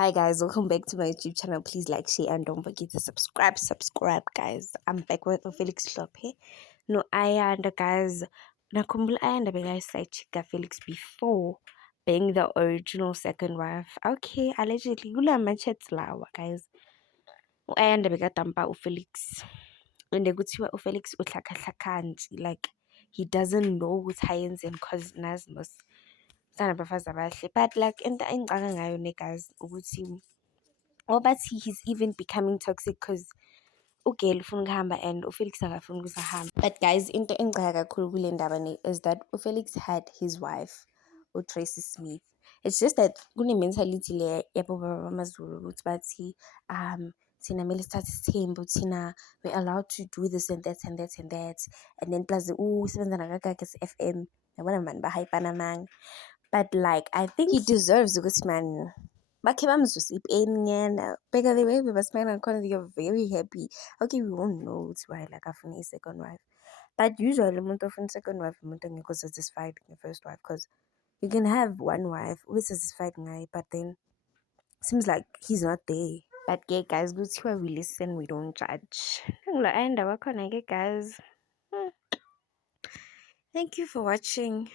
Hi guys, welcome back to my YouTube channel. Please like, share, and don't forget to subscribe. Subscribe, guys. I'm back with Felix Lope. No, and guys, nakumbula ayanda guys side chica Felix before being the original second wife. Okay, allegedly, gula machets lawa, guys. Ayanda begatampa Felix. And kuthiwa uFelix uhlakahla like he doesn't know who ties him cause Nasmus. But like into engicanga ngayo ne guys ukuthi or but he's even becoming toxic because ugel ufuna ukuhamba and uFelix akafuna ukusahamba. But guys, into engicanga kakhulu kule ndaba ne is that uFelix had his wife uTracy Smith. It's just that kune mentality le yabo baba bamaZulu ukuthi bathi thina kumele sithathe isithembu thina we're allowed to do this and that and that and that, and then plus usebenza nakakake FM yabona mani bahayipana manga. But like I think he deserves ukuthi man bakhe bamzwise ipeni nyana because the way bebasmile ngakhona you're very happy. Okay, we won't know ukuthi why like afuna i-second wife, but usually umuntu ofuna i-second wife umuntu ongekho satisfied nge-first wife because you can have one wife ube satisfied ngayo but then seems like he's not there. But ke guys, kuthiwa we listen, we don't judge. Ngula ayindaba khona ke guys. Thank you for watching.